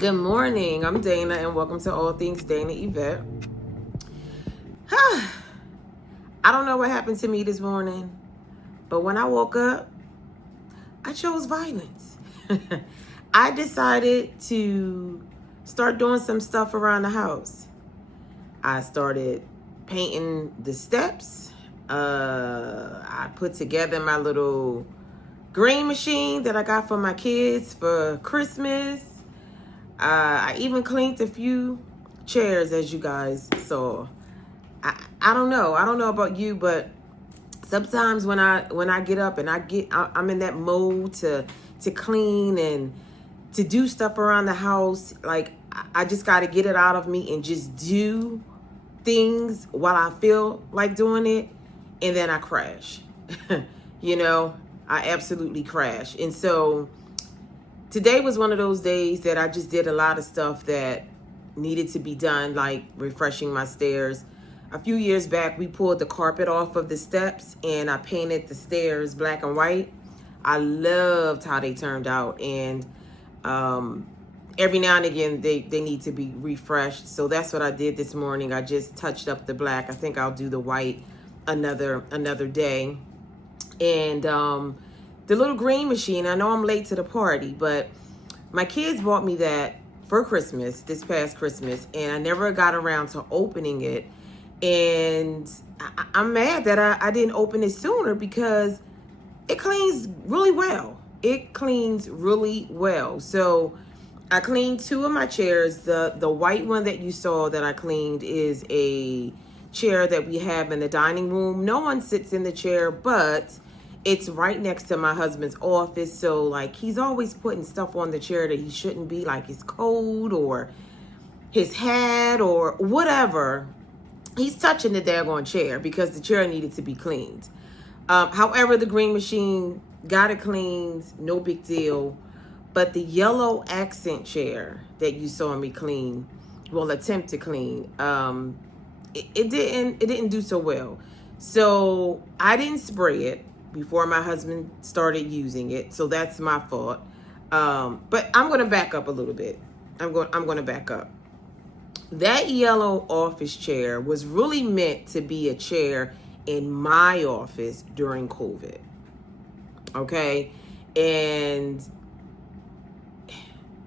Good morning. I'm Dana, and welcome to All Things Dana Yvette. I don't know what happened to me this morning, but when I woke up, I chose violence. I decided to start doing some stuff around the house. I started painting the steps. I put together my little green machine that I got for my kids for Christmas. I even cleaned a few chairs, as you guys saw. I don't know. I don't know about you, but sometimes when I get up and I'm in that mode to clean and to do stuff around the house, like I just got to get it out of me and just do things while I feel like doing it, and then I crash. I absolutely crash. And so today was one of those days that I just did a lot of stuff that needed to be done, like refreshing my stairs. A few years back, we pulled the carpet off of the steps and I painted the stairs black and white. I loved how they turned out, and every now and again they need to be refreshed. So that's what I did this morning. I just touched up the black. I think I'll do the white another day. And the little green machine, I know I'm late to the party, but my kids bought me that for Christmas, this past Christmas, and I never got around to opening it. And I'm mad that I didn't open it sooner, because it cleans really well. It cleans really well. So I cleaned two of my chairs. The white one that you saw that I cleaned is a chair that we have in the dining room. No one sits in the chair, but it's right next to my husband's office. So like he's always putting stuff on the chair that he shouldn't be, like his coat or his hat or whatever. He's touching the daggone chair because the chair needed to be cleaned. However, the green machine got it cleaned, no big deal. But the yellow accent chair that you saw me clean, well, attempt to clean, it didn't do so well. So I didn't spray it before my husband started using it. So that's my fault. But I'm going to back up a little bit. I'm going to back up. That yellow office chair was really meant to be a chair in my office during COVID. Okay? And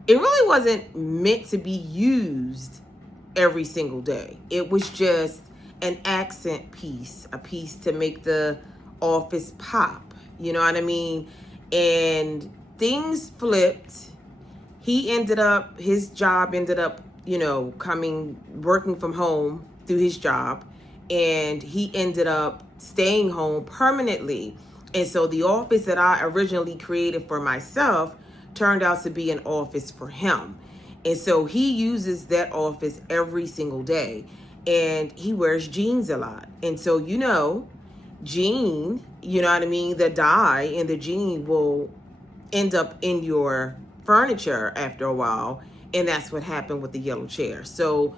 it really wasn't meant to be used every single day. It was just an accent piece, a piece to make the office pop. You know what I mean? And things flipped. His job ended up, working from home through his job, and he ended up staying home permanently. And so the office that I originally created for myself turned out to be an office for him. And so he uses that office every single day, and he wears jeans a lot. And so, jean, the dye in the jean will end up in your furniture after a while. And that's what happened with the yellow chair. So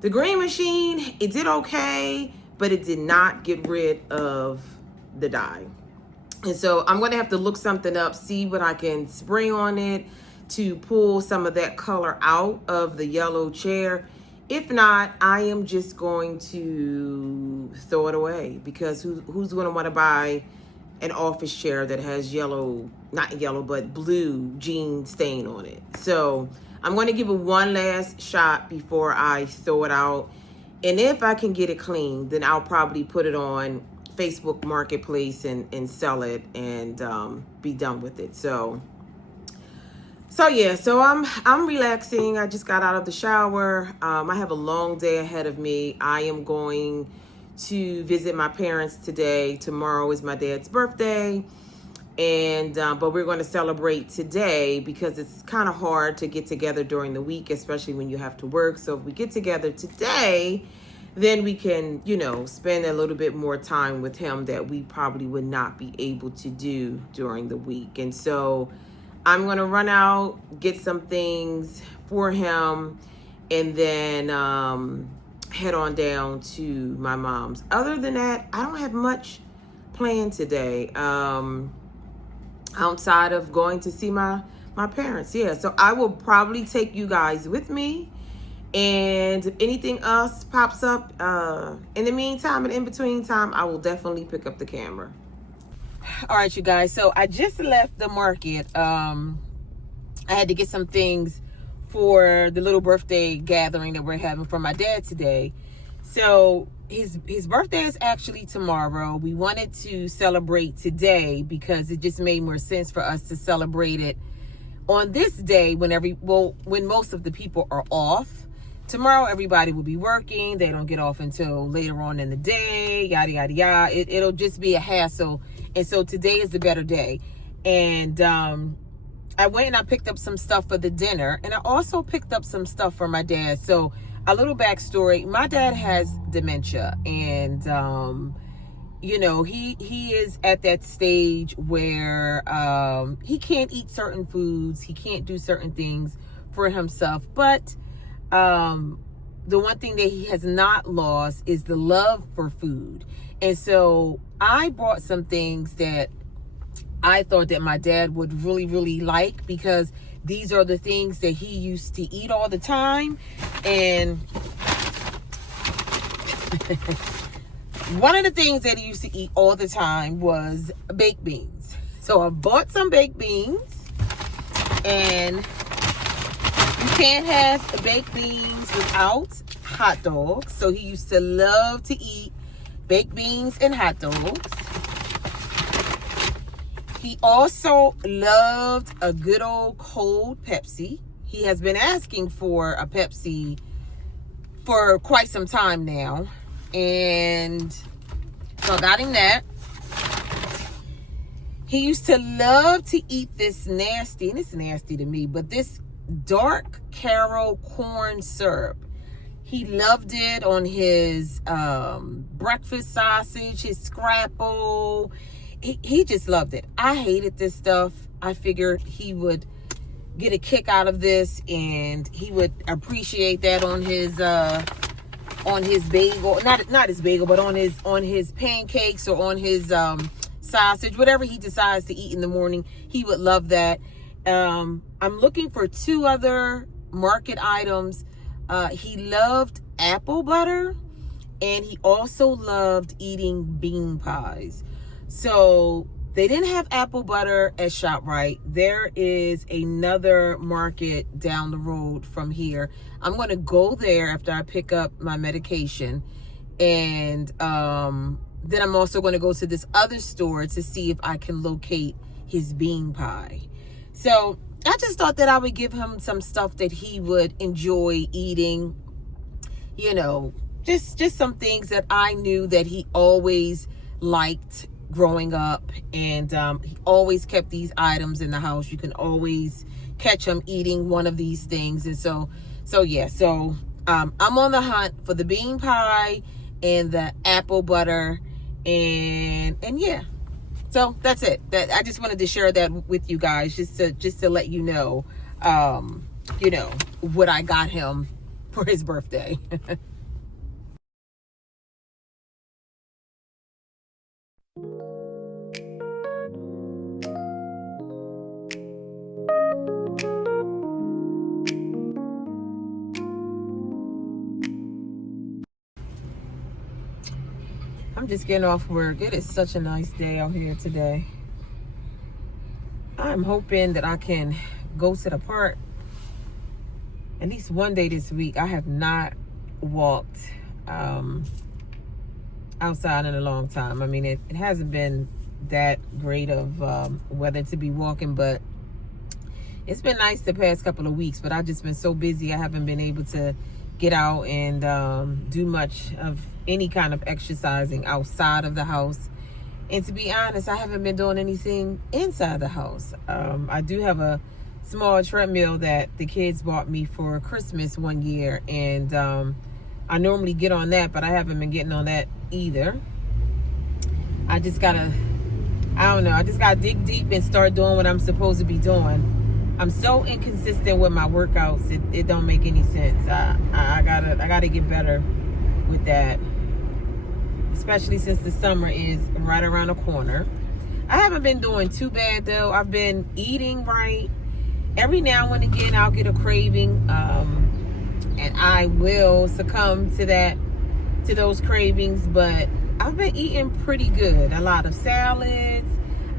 the green machine, it did okay, but it did not get rid of the dye. And so I'm going to have to look something up, see what I can spray on it to pull some of that color out of the yellow chair. If not, I am just going to throw it away, because who's going to want to buy an office chair that has blue jean stain on it? So I'm going to give it one last shot before I throw it out. And if I can get it clean, then I'll probably put it on Facebook Marketplace and sell it and be done with it. So I'm relaxing. I just got out of the shower. I have a long day ahead of me. I am going to visit my parents today. Tomorrow is my dad's birthday. And but we're going to celebrate today, because it's kind of hard to get together during the week, especially when you have to work. So if we get together today, then we can, spend a little bit more time with him that we probably would not be able to do during the week. And so I'm going to run out, get some things for him, and then head on down to my mom's. Other than that, I don't have much planned today. Outside of going to see my My parents, yeah. So I will probably take you guys with me. And if anything else pops up in the meantime and in between time, I will definitely pick up the camera. All right, you guys. So I just left the market. I had to get some things for the little birthday gathering that we're having for my dad today. So his birthday is actually tomorrow. We wanted to celebrate today because it just made more sense for us to celebrate it on this day when most of the people are off. Tomorrow everybody will be working. They don't get off until later on in the day, yada yada yada. It'll just be a hassle. And so today is the better day. And I went and I picked up some stuff for the dinner, and I also picked up some stuff for my dad. So a little backstory: my dad has dementia, and he is at that stage where he can't eat certain foods, he can't do certain things for himself. But the one thing that he has not lost is the love for food. And so I brought some things that I thought that my dad would really, really like, because these are the things that he used to eat all the time. And one of the things that he used to eat all the time was baked beans. So I bought some baked beans, and you can't have baked beans without hot dogs. So he used to love to eat baked beans and hot dogs. He also loved a good old cold Pepsi. He has been asking for a Pepsi for quite some time now. And so I got him that. He used to love to eat this nasty, and it's nasty to me, but this dark Carol corn syrup. He loved it on his breakfast sausage, his scrapple. He just loved it. I hated this stuff. I figured he would get a kick out of this, and he would appreciate that on his bagel, not his bagel, but on his pancakes or on his sausage, whatever he decides to eat in the morning. He would love that. I'm looking for 2 other market items. He loved apple butter, and he also loved eating bean pies. So they didn't have apple butter at ShopRite. There is another market down the road from here. I'm going to go there after I pick up my medication. And then I'm also going to go to this other store to see if I can locate his bean pie. So I just thought that I would give him some stuff that he would enjoy eating. You know, just some things that I knew that he always liked growing up. And he always kept these items in the house. You can always catch him eating one of these things. And so I'm on the hunt for the bean pie and the apple butter, and yeah. So that's it. That I just wanted to share that with you guys, just to let you know, what I got him for his birthday. I'm just getting off work. It is such a nice day out here today. I'm hoping that I can go to the park at least one day this week. I have not walked outside in a long time. I mean, it hasn't been that great of weather to be walking, but it's been nice the past couple of weeks. But I've just been so busy, I haven't been able to get out and do much of any kind of exercising outside of the house. And to be honest, I haven't been doing anything inside the house. I do have a small treadmill that the kids bought me for Christmas one year, and I normally get on that, but I haven't been getting on that either. I just gotta dig deep and start doing what I'm supposed to be doing. I'm so inconsistent with my workouts, it don't make any sense. I gotta get better with that, especially since the summer is right around the corner. I haven't been doing too bad though. I've been eating right, every now and again I'll get a craving, and I will succumb to those cravings. But I've been eating pretty good. A lot of salads.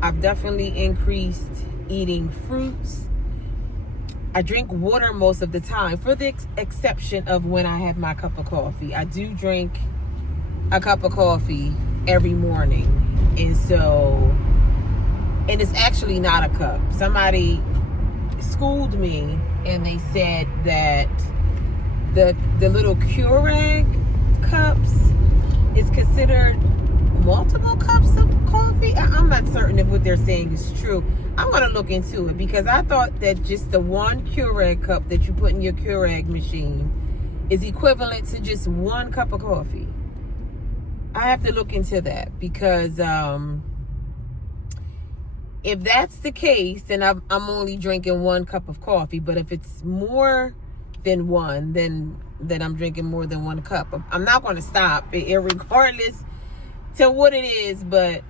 I've definitely increased eating fruits. I drink water most of the time, for the exception of when I have my cup of coffee. I do drink a cup of coffee every morning. And it's actually not a cup. Somebody schooled me and they said that the little Keurig cups is considered multiple cups of coffee. I'm not certain if what they're saying is true. I'm going to look into it, because I thought that just the one Keurig cup that you put in your Keurig machine is equivalent to just one cup of coffee. I have to look into that, because if that's the case, then I'm only drinking one cup of coffee. But if it's more than one, then I'm drinking more than one cup. I'm not going to stop, regardless to what it is. But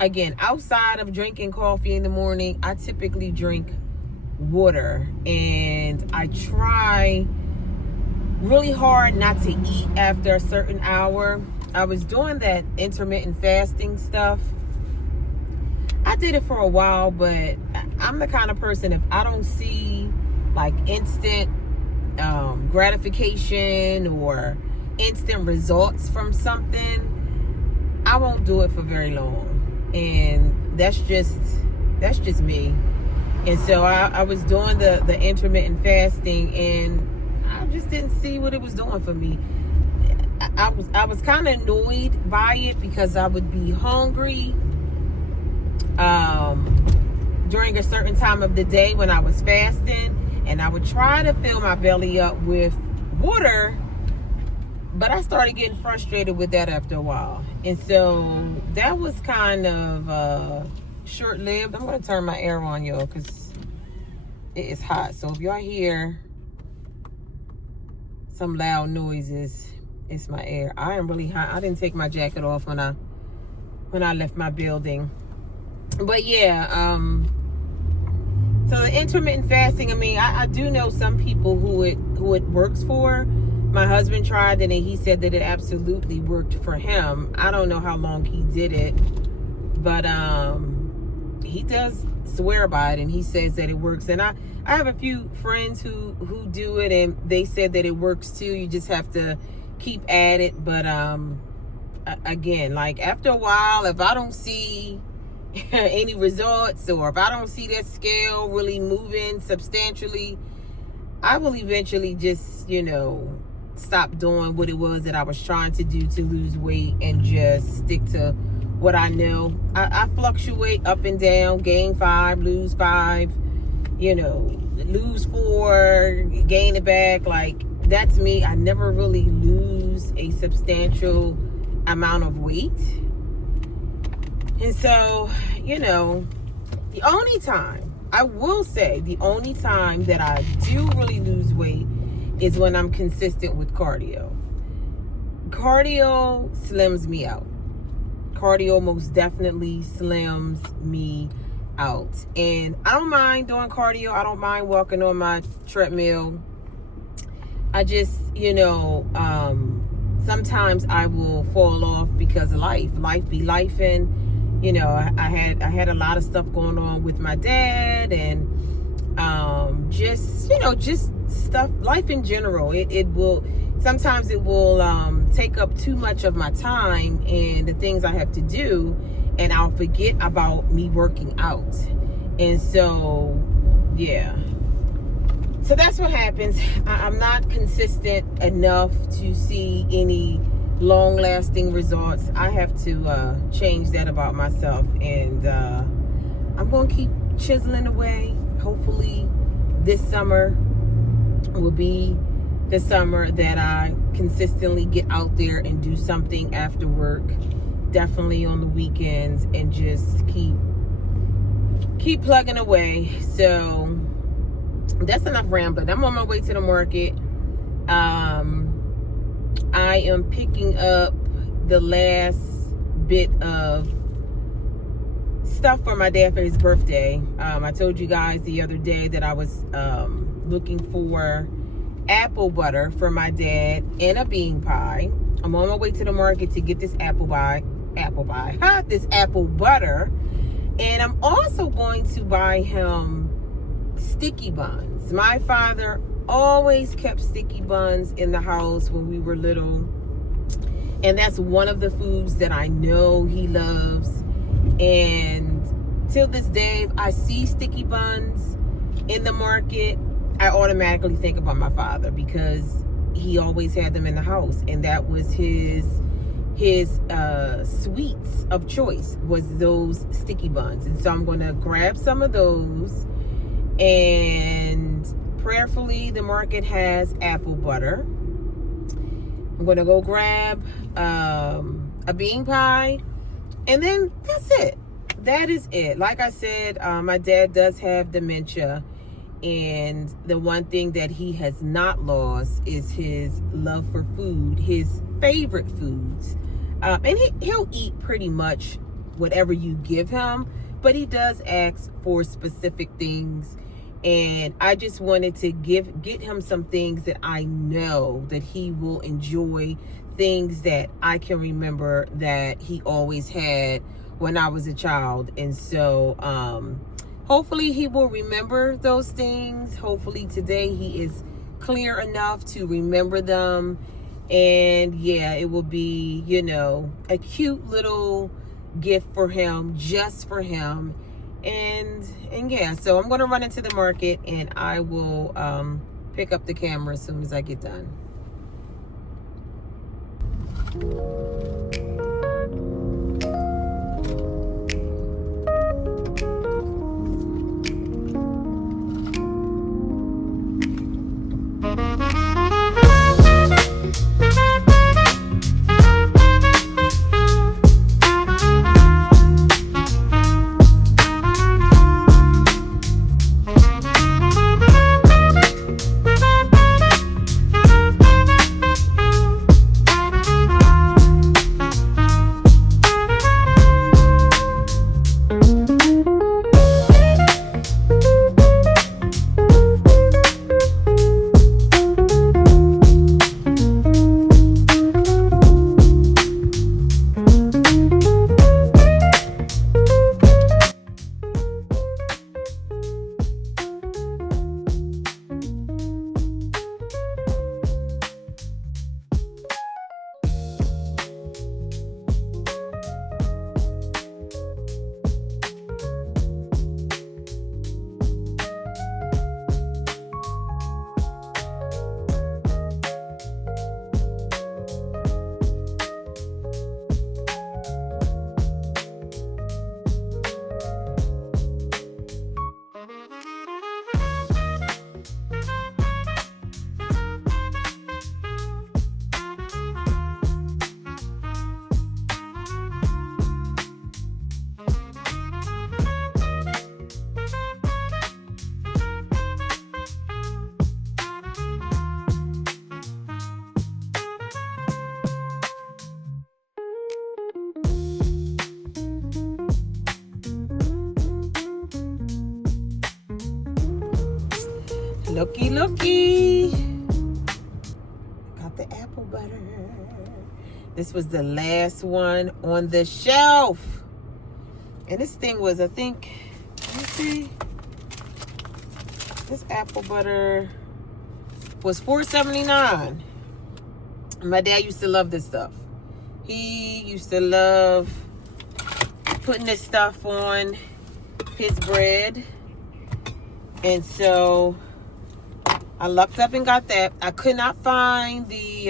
again, outside of drinking coffee in the morning, I typically drink water. And I try really hard not to eat after a certain hour. I was doing that intermittent fasting stuff. I did it for a while, but I'm the kind of person, if I don't see like instant gratification or instant results from something, I won't do it for very long. And that's just me. And so I was doing the intermittent fasting, and I just didn't see what it was doing for me. I was kind of annoyed by it, because I would be hungry during a certain time of the day when I was fasting, and I would try to fill my belly up with water, but I started getting frustrated with that after a while. And so that was kind of short-lived. I'm going to turn my air on, y'all, because it is hot. So if y'all hear some loud noises, it's my air. I am really hot. I didn't take my jacket off when I left my building. But yeah, so the intermittent fasting, I mean, I do know some people who it works for. My husband tried it, and he said that it absolutely worked for him. I don't know how long he did it, but he does swear by it, and he says that it works. And I have a few friends who do it, and they said that it works too. You just have to keep at it. But again, like after a while, if I don't see any results, or if I don't see that scale really moving substantially, I will eventually just, stop doing what it was that I was trying to do to lose weight, and just stick to what I know. I fluctuate up and down, gain 5, lose 5, lose 4, gain it back. Like, that's me. I never really lose a substantial amount of weight. And so, the only time that I do really lose weight is when I'm consistent with cardio. Cardio slims me out. Cardio most definitely slims me out. And I don't mind doing cardio. I don't mind walking on my treadmill. I just, sometimes I will fall off because of life be lifing. I had a lot of stuff going on with my dad, and just stuff, life in general. It will take up too much of my time and the things I have to do, and I'll forget about me working out. And so, yeah. So that's what happens. I'm not consistent enough to see any long-lasting results. I have to change that about myself, and I'm going to keep chiseling away. Hopefully this summer will be the summer that I consistently get out there and do something after work, definitely on the weekends, and just keep plugging away. So that's enough rambling. I'm on my way to the market. I am picking up the last bit of stuff for my dad for his birthday. I told you guys the other day that I was looking for apple butter for my dad and a bean pie. I'm on my way to the market to get this this apple butter. And I'm also going to buy him sticky buns. My father always kept sticky buns in the house when we were little. And that's one of the foods that I know he loves. And till this day, if I see sticky buns in the market, I automatically think about my father because he always had them in the house. And that was his sweets of choice, was those sticky buns. And so I'm going to grab some of those. And prayerfully, the market has apple butter. I'm going to go grab a bean pie. And then that's it. That is it. Like I said, my dad does have dementia. And the one thing that he has not lost is his love for food, his favorite foods. And he'll eat pretty much whatever you give him. But he does ask for specific things. And I just wanted to get him some things that I know that he will enjoy, things that I can remember that he always had when I was a child. And so hopefully he will remember those things. Hopefully today he is clear enough to remember them. And yeah, it will be, you know, a cute little gift for him, just for him. And yeah, so I'm going to run into the market and I will pick up the camera as soon as I get done. Looky. Got the apple butter. This was the last one on the shelf. And this thing was, I think, let me see. This apple butter was $4.79. My dad used to love this stuff. He used to love putting this stuff on his bread. And so I lucked up and got that. I could not find the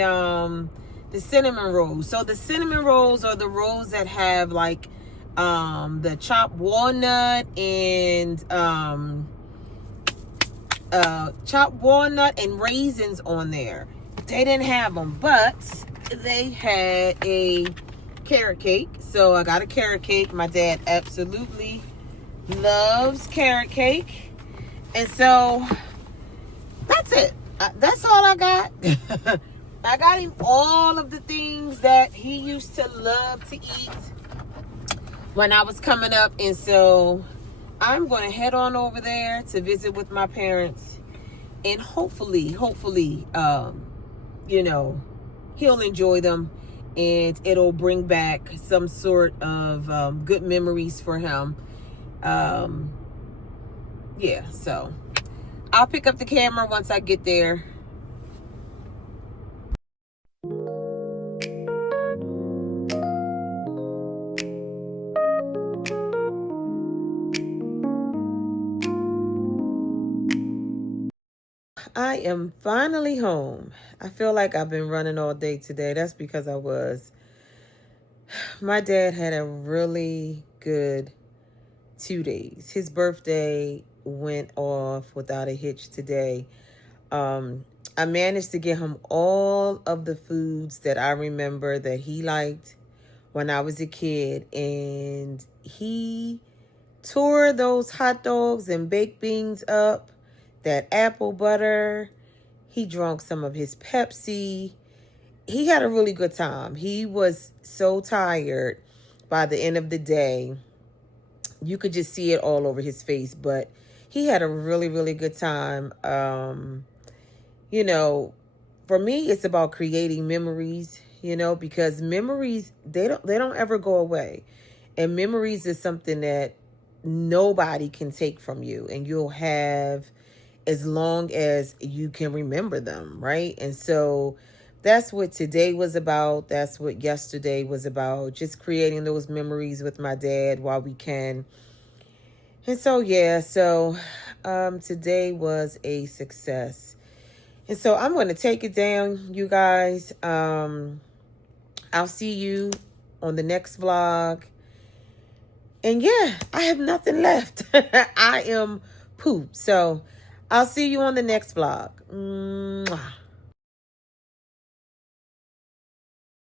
cinnamon rolls. So the cinnamon rolls are the rolls that have like the chopped walnut and raisins on there. They didn't have them, but they had a carrot cake. So I got a carrot cake. My dad absolutely loves carrot cake. And so that's it. That's all I got. I got him all of the things that he used to love to eat. when I was coming up. And so I'm going to head on over there to visit with my parents. And hopefully, you know, he'll enjoy them. And it'll bring back some sort of good memories for him. Yeah, so I'll pick up the camera once I get there. I am finally home. I feel like I've been running all day today. That's because I was. My dad had a really good 2 days. His birthday went off without a hitch today. I managed to get him all of the foods that I remember that he liked when I was a kid. And he tore those hot dogs and baked beans up, that apple butter. He drank some of his Pepsi. He had a really good time. He was so tired by the end of the day. You could just see it all over his face, but he had a really, really good time. You know, for me, it's about creating memories, you know, because memories, they don't ever go away. And memories is something that nobody can take from you, and you'll have as long as you can remember them, right? And so that's what today was about. That's what yesterday was about. Just creating those memories with my dad while we can. And so, yeah, so today was a success. And so I'm going to take it down, you guys. I'll see you on the next vlog. And yeah, I have nothing left. I am pooped. So I'll see you on the next vlog. Mwah.